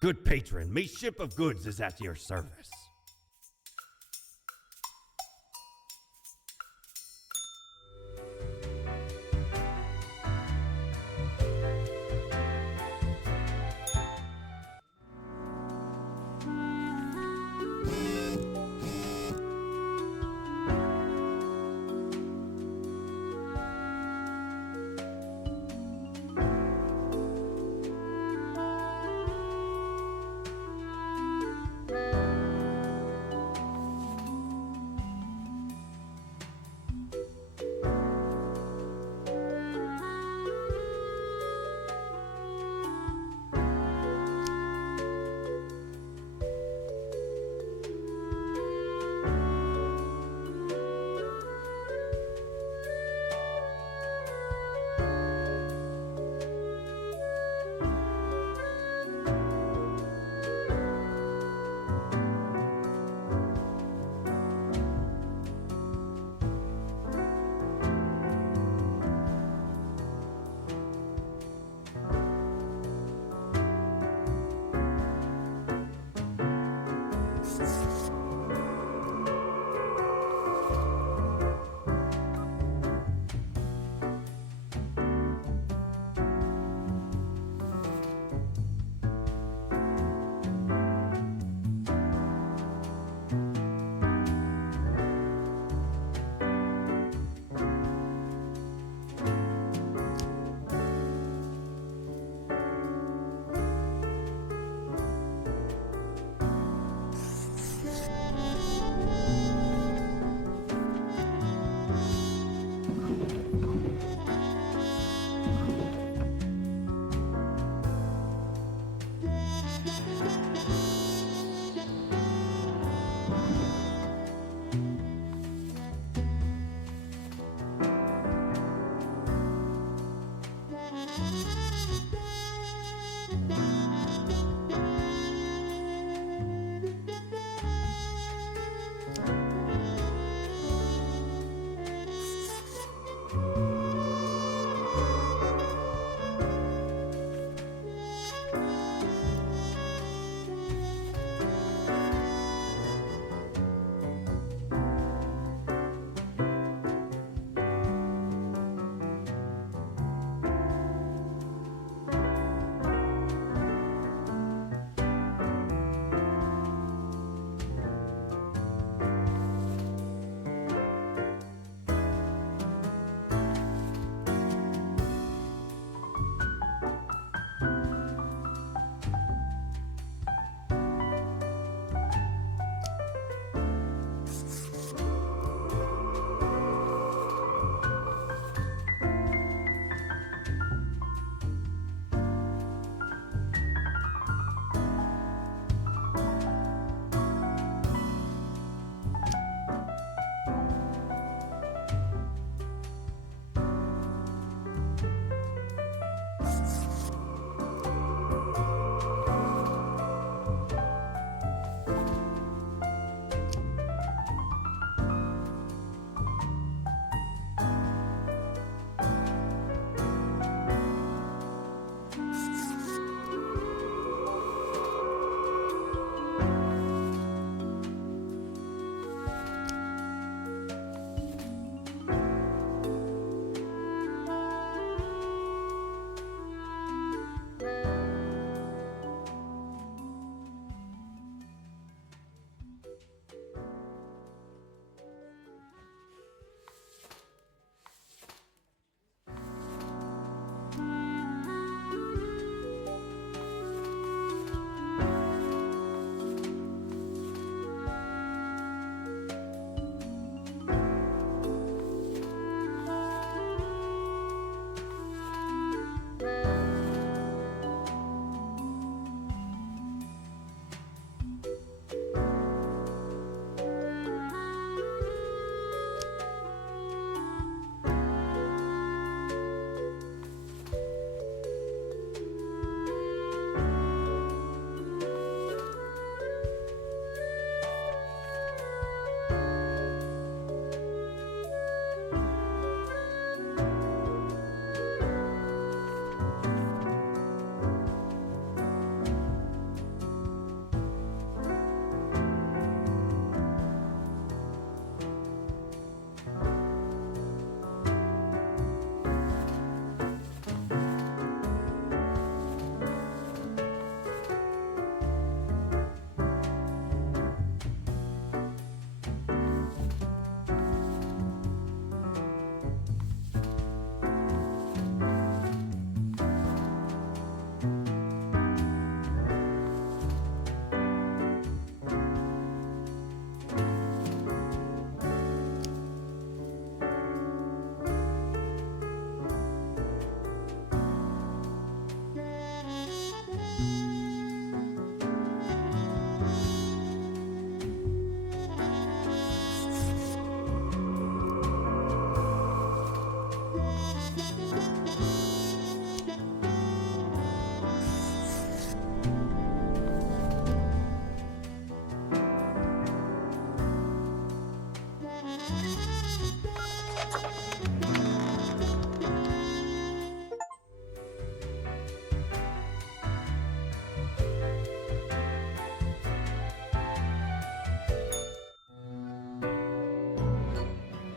Good patron, me ship of goods is at your service.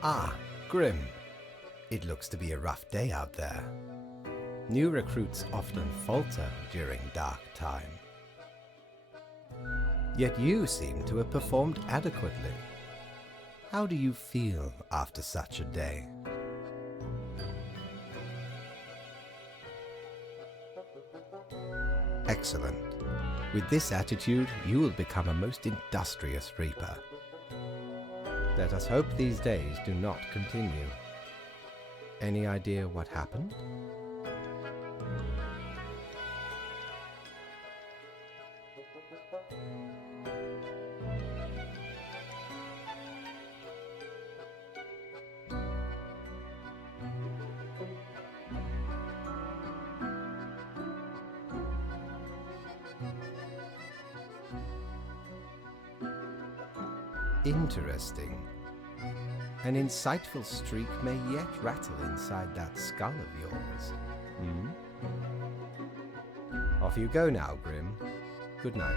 Ah, Grim. It looks to be a rough day out there. New recruits often falter during dark time. Yet you seem to have performed adequately. How do you feel after such a day? Excellent. With this attitude, you will become a most industrious reaper. Let us hope these days do not continue. Any idea what happened? Interesting. An insightful streak may yet rattle inside that skull of yours. Off you go now, Grim. Good night.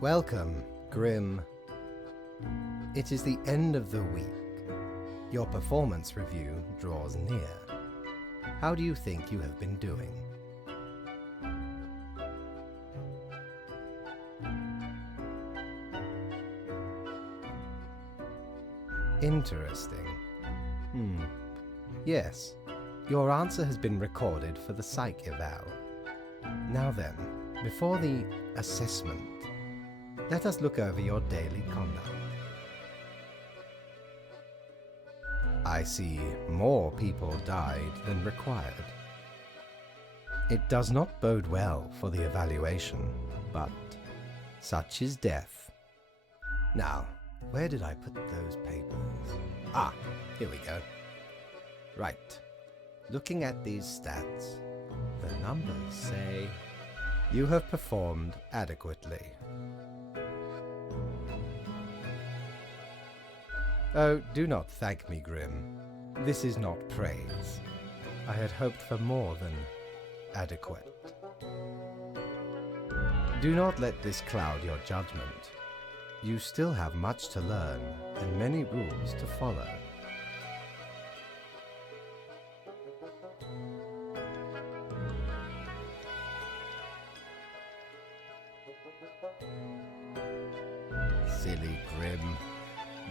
Welcome, Grim. It is the end of the week. Your performance review draws near. How do you think you have been doing? Interesting. Yes, your answer has been recorded for the psych eval. Now then, before the assessment, let us look over your daily conduct. I see more people died than required. It does not bode well for the evaluation, but such is death. Now, where did I put those papers? Ah, here we go. Right. Looking at these stats, the numbers say you have performed adequately. Oh, do not thank me, Grim. This is not praise. I had hoped for more than adequate. Do not let this cloud your judgment. You still have much to learn and many rules to follow. Silly Grim.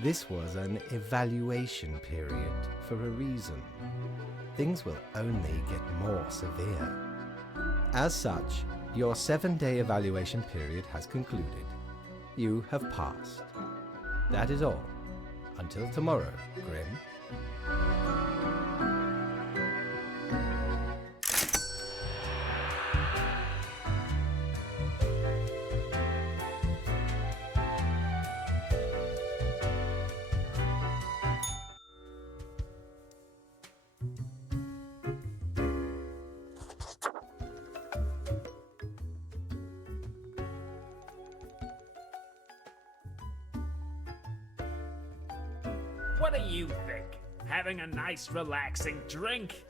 This was an evaluation period for a reason. Things will only get more severe. As such, your 7-day evaluation period has concluded. You have passed. That is all. Until tomorrow, Grim. What do you think? Having a nice relaxing drink?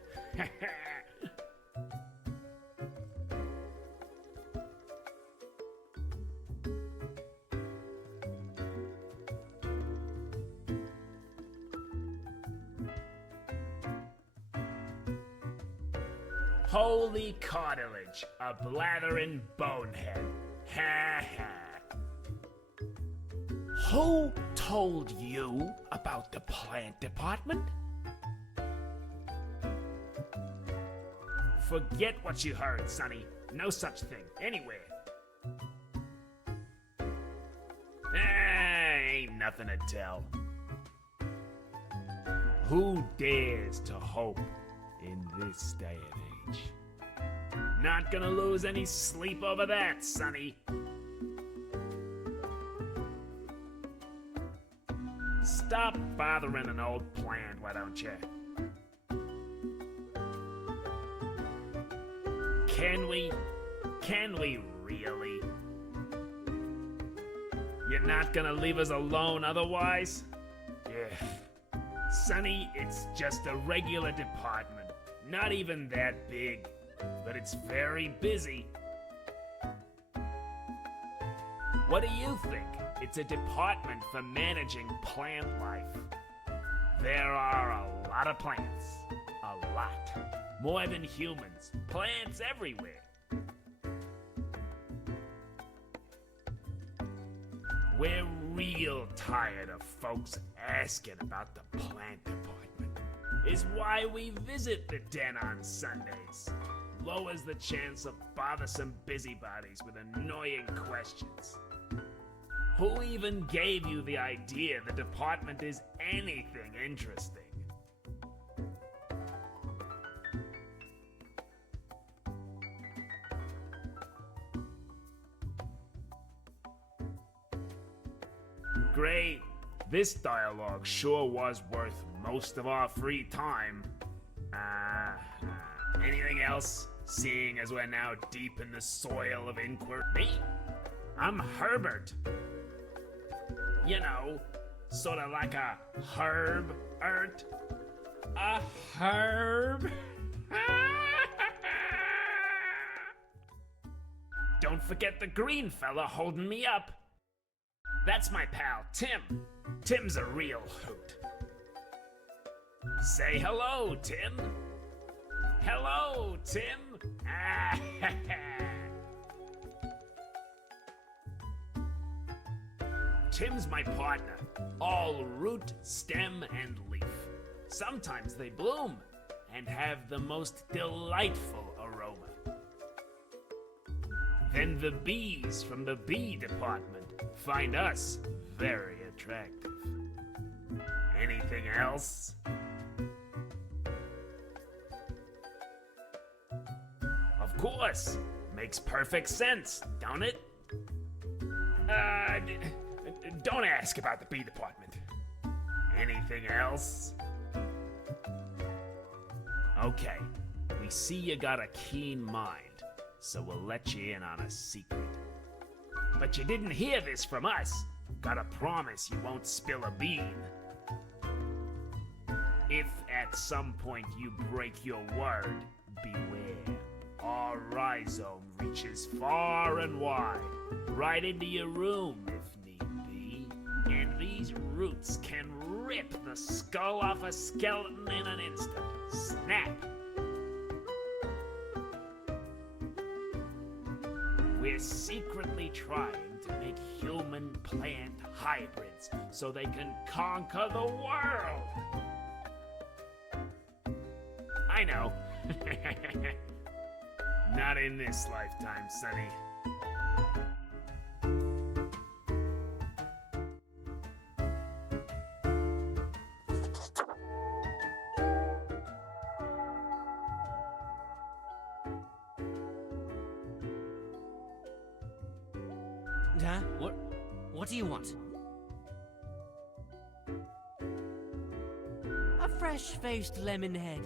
Holy cartilage, a blathering bonehead. Ha ha. Who told you about the plant department? Forget what you heard, Sonny. No such thing, anywhere. Ain't nothing to tell. Who dares to hope in this day and age? Not gonna lose any sleep over that, Sonny. Stop bothering an old plant, why don't you? Can we really? You're not gonna leave us alone otherwise? Yeah. Sonny, it's just a regular department. Not even that big, but it's very busy. What do you think? It's a department for managing plant life. There are a lot of plants. A lot. More than humans. Plants everywhere. We're real tired of folks asking about the plant department. Is why we visit the den on Sundays. Lowers the chance of bothersome busybodies with annoying questions. Who even gave you the idea the department is anything interesting? Great. This dialogue sure was worth most of our free time. Anything else? Seeing as we're now deep in the soil of inquiry. Me? I'm Herbert. You know, sort of like a herb-ert. A herb? Don't forget the green fella holding me up. That's my pal, Tim. Tim's a real hoot. Say hello, Tim. Hello, Tim. Tim's my partner, all root, stem, and leaf. Sometimes they bloom and have the most delightful aroma. Then the bees from the bee department find us very attractive. Anything else? Of course. Makes perfect sense, don't it? Don't ask about the bee department. Anything else? Okay, we see you got a keen mind, so we'll let you in on a secret. But you didn't hear this from us. Gotta promise you won't spill a bean. If at some point you break your word, beware. Our rhizome reaches far and wide, right into your room if need be. And these roots can rip the skull off a skeleton in an instant. Snap! We're secretly trying to make human-plant hybrids so they can conquer the world. I know. Not in this lifetime, Sonny. Huh? What do you want? A fresh-faced lemon head.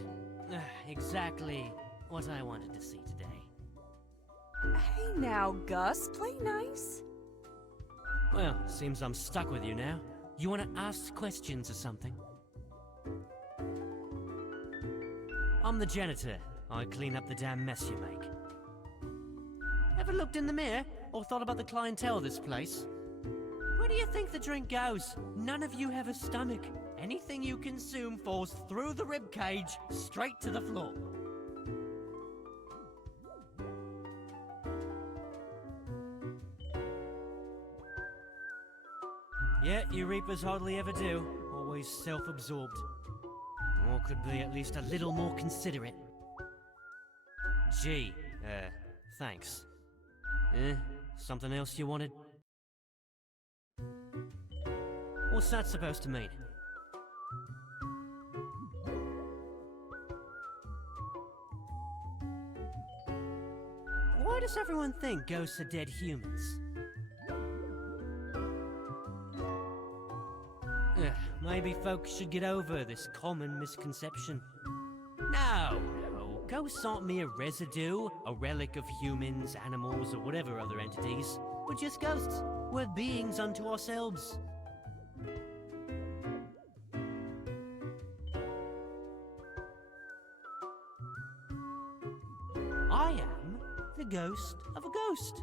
Exactly what I wanted to see today. Hey now, Gus, play nice. Well, seems I'm stuck with you now. You want to ask questions or something? I'm the janitor. I clean up the damn mess you make. Ever looked in the mirror or thought about the clientele of this place? Where do you think the drink goes? None of you have a stomach. Anything you consume falls through the rib cage straight to the floor. Yeah, you Reapers hardly ever do. Always self-absorbed. Or could be at least a little more considerate. Gee, thanks. Something else you wanted? What's that supposed to mean? Why does everyone think ghosts are dead humans? Maybe folks should get over this common misconception. No, ghosts aren't mere residue, a relic of humans, animals, or whatever other entities. We're just ghosts. We're beings unto ourselves. I am the ghost of a ghost.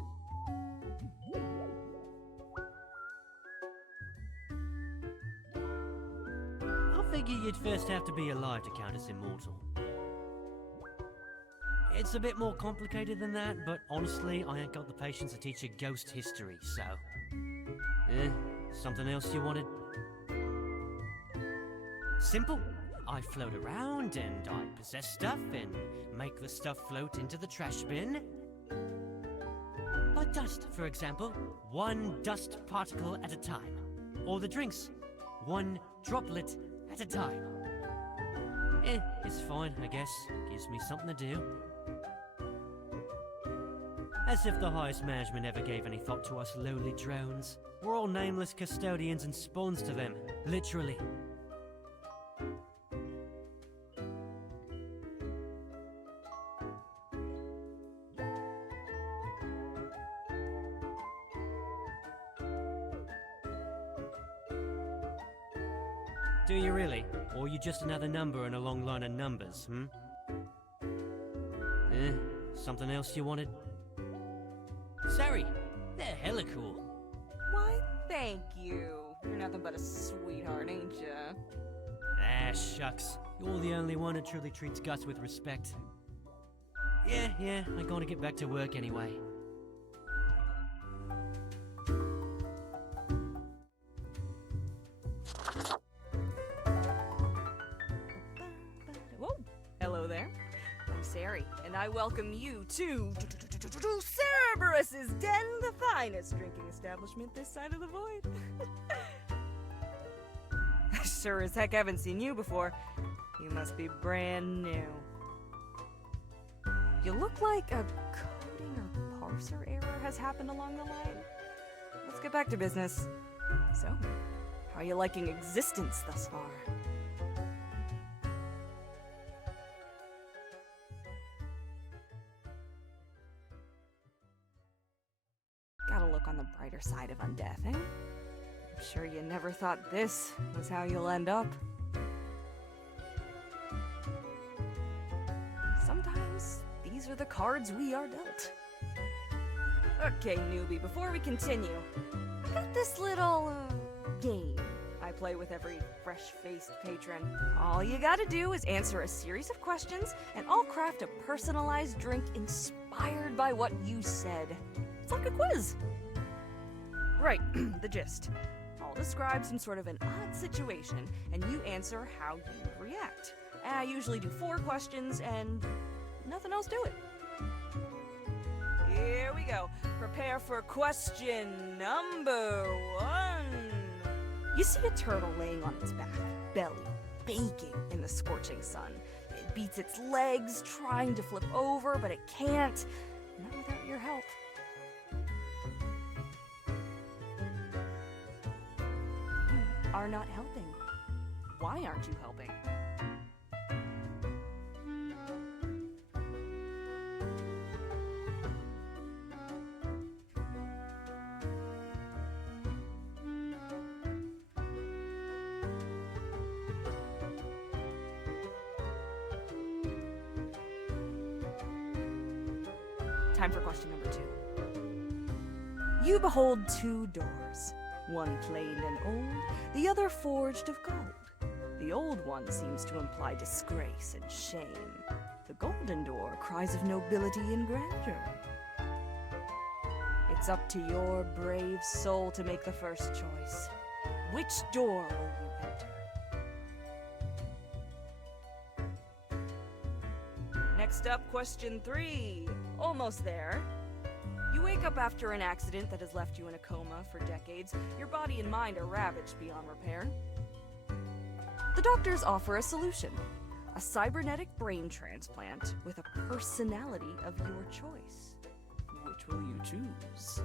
figure you'd first have to be alive to count as immortal. It's a bit more complicated than that, but honestly, I ain't got the patience to teach a ghost history, so... something else you wanted? Simple. I float around, and I possess stuff, and make the stuff float into the trash bin. Like dust, for example. One dust particle at a time. Or the drinks. One droplet at a time. It's fine, I guess. Gives me something to do. As if the highest management ever gave any thought to us lowly drones. We're all nameless custodians and spawns to them. Literally. Do you really? Or are you just another number in a long line of numbers, something else you wanted? Sorry, they're hella cool. Why, thank you. You're nothing but a sweetheart, ain't ya? Ah, shucks. You're the only one who truly treats Gus with respect. Yeah, I gotta get back to work anyway. Whoa, hello there. I'm Sari, and I welcome you to Cerberus's Den, the finest drinking establishment this side of the void. I sure as heck haven't seen you before. You must be brand new. You look like a coding or parser error has happened along the line. Let's get back to business. So, how are you liking existence thus far? Gotta look on the brighter side of undeath, eh? I'm sure you never thought this was how you'll end up. Sometimes these are the cards we are dealt. Okay, newbie, before we continue, I got this little game I play with every fresh-faced patron. All you gotta do is answer a series of questions, and I'll craft a personalized drink inspired by what you said. It's like a quiz. Right, the gist. I'll describe some sort of an odd situation, and you answer how you react. I usually do 4 questions, and nothing else to it. Here we go. Prepare for question number 1. You see a turtle laying on its back, belly baking in the scorching sun. It beats its legs, trying to flip over, but it can't. Not without your help. You are not helping. Why aren't you helping? Time for question number 2. You behold 2 doors, one planed and old, the other forged of gold. The old one seems to imply disgrace and shame. The golden door cries of nobility and grandeur. It's up to your brave soul to make the first choice. Which door will you enter? Next up, question 3. Almost there. You wake up after an accident that has left you in a coma for decades. Your body and mind are ravaged beyond repair. The doctors offer a solution. A cybernetic brain transplant with a personality of your choice. Which will you choose?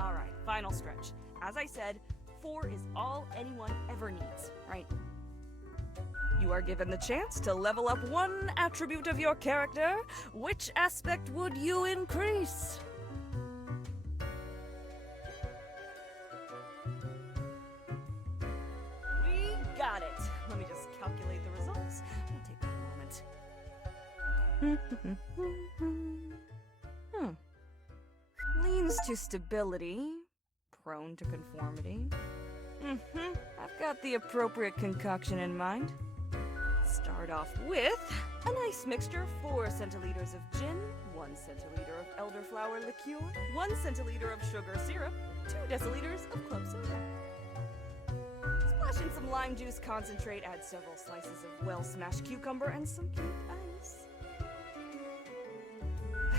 Alright, final stretch. As I said, 4 is all anyone ever needs, right? You are given the chance to level up one attribute of your character. Which aspect would you increase? We got it. Let me just calculate the results. It'll take me a moment. Hmm. Leans to stability, prone to conformity. I've got the appropriate concoction in mind. Start off with a nice mixture of 4 centiliters of gin, 1 centiliter of elderflower liqueur, 1 centiliter of sugar syrup, 2 deciliters of club soda. Splash in some lime juice concentrate, add several slices of well-smashed cucumber and some cube ice.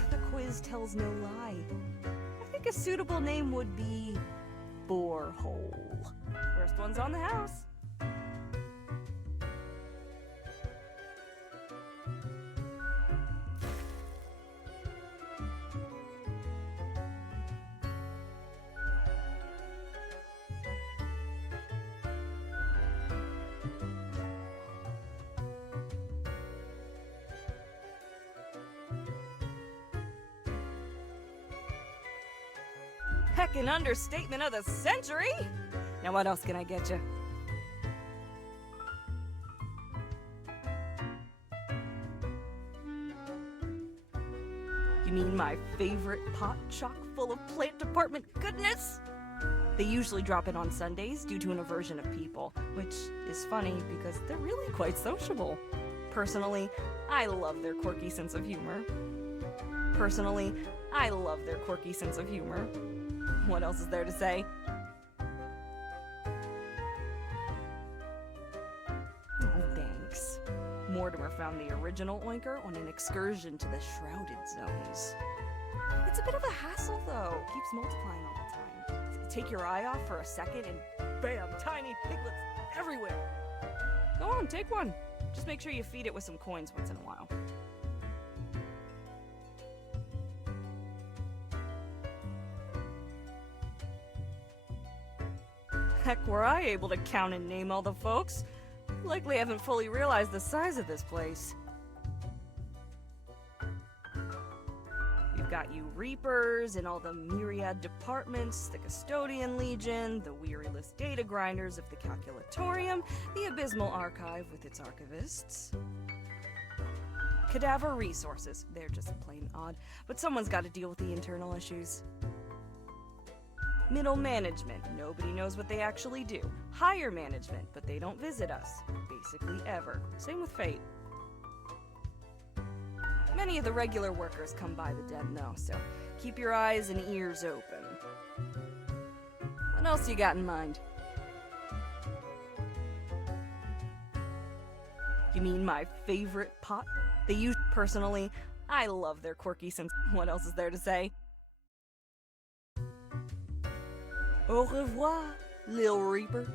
The quiz tells no lie. I think a suitable name would be Borehole. First one's on the house. Heckin' understatement of the century! Now what else can I get you? You mean my favorite pot chock full of plant department goodness? They usually drop it on Sundays due to an aversion of people, which is funny because they're really quite sociable. Personally, I love their quirky sense of humor. What else is there to say? Oh, thanks. Mortimer found the original oinker on an excursion to the Shrouded Zones. It's a bit of a hassle, though. Keeps multiplying all the time. Take your eye off for a second and bam, tiny piglets everywhere. Go on, take one. Just make sure you feed it with some coins once in a while. Heck, were I able to count and name all the folks? Likely haven't fully realized the size of this place. We've got you Reapers in all the myriad departments, the Custodian Legion, the weariless data grinders of the Calculatorium, the Abysmal Archive with its archivists. Cadaver Resources, they're just plain odd, but someone's got to deal with the internal issues. Middle management, nobody knows what they actually do. Higher management, but they don't visit us, basically ever. Same with Fate. Many of the regular workers come by the den though, so keep your eyes and ears open. What else you got in mind? You mean my favorite pot? They use personally, I love their quirky sense. What else is there to say? Au revoir, Lil Reaper.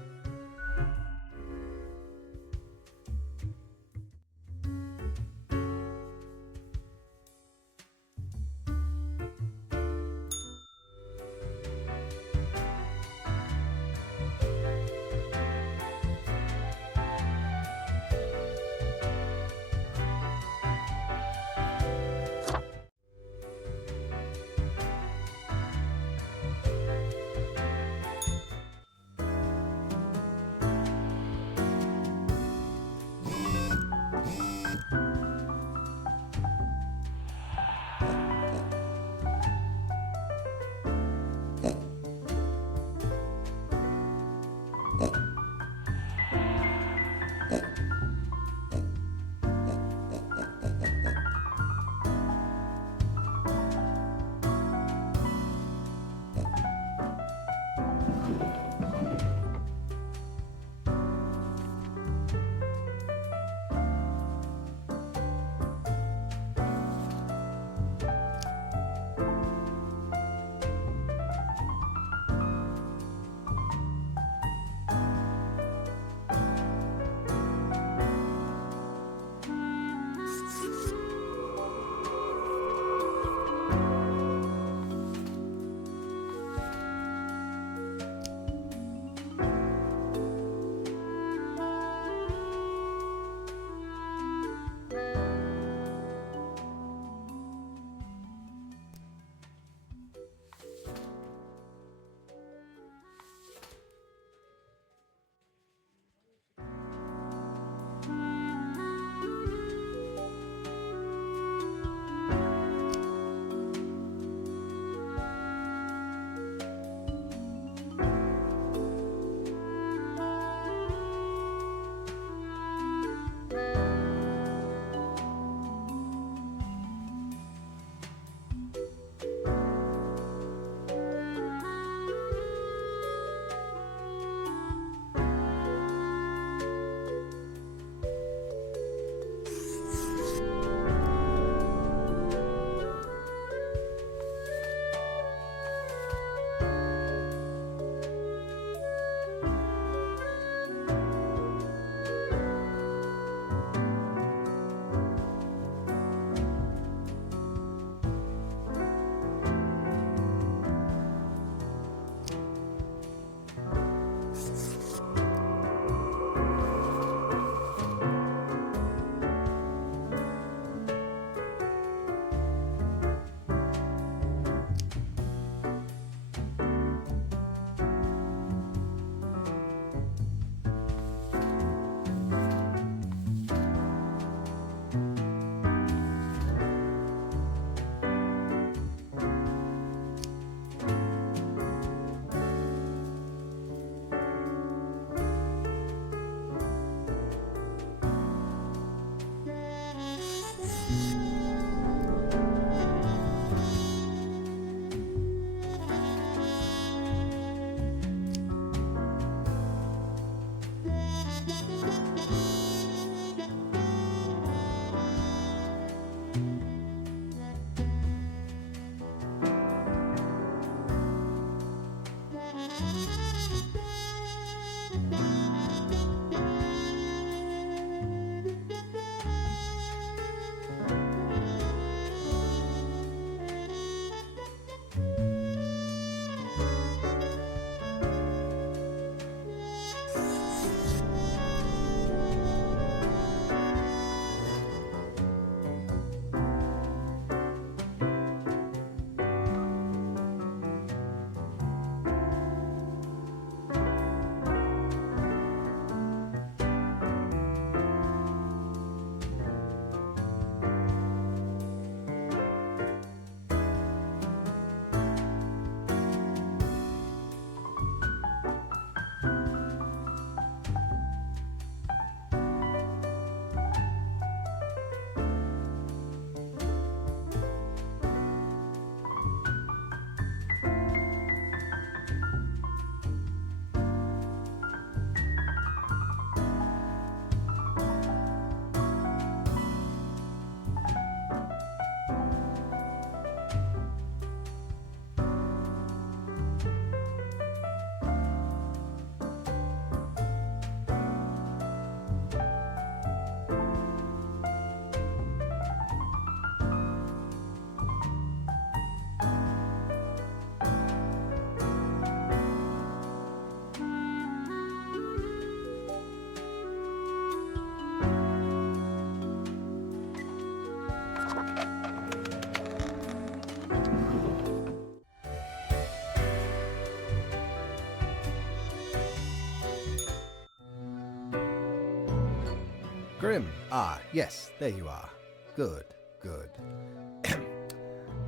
Ah, yes, there you are. Good, good.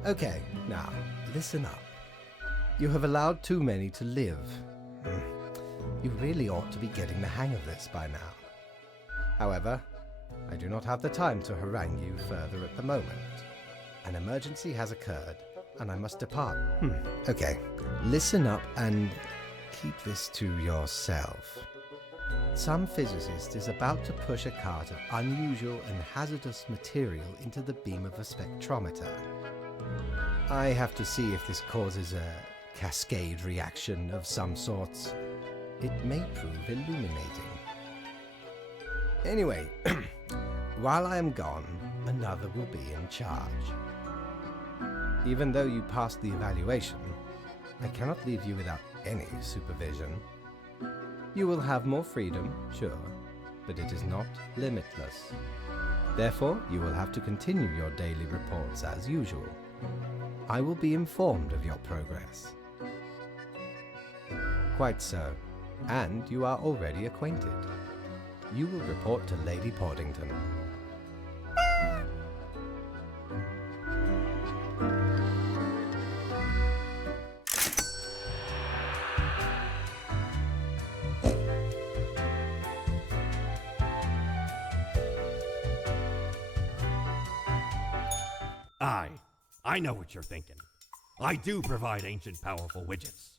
Okay, now, listen up. You have allowed too many to live. You really ought to be getting the hang of this by now. However, I do not have the time to harangue you further at the moment. An emergency has occurred, and I must depart. Okay, listen up and keep this to yourself. Some physicist is about to push a cart of unusual and hazardous material into the beam of a spectrometer. I have to see if this causes a cascade reaction of some sorts. It may prove illuminating. Anyway, while I am gone, another will be in charge. Even though you passed the evaluation, I cannot leave you without any supervision. You will have more freedom, sure, but it is not limitless. Therefore, you will have to continue your daily reports as usual. I will be informed of your progress. Quite so, and you are already acquainted. You will report to Lady Portington. I know what you're thinking. I do provide ancient powerful widgets.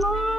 Lord.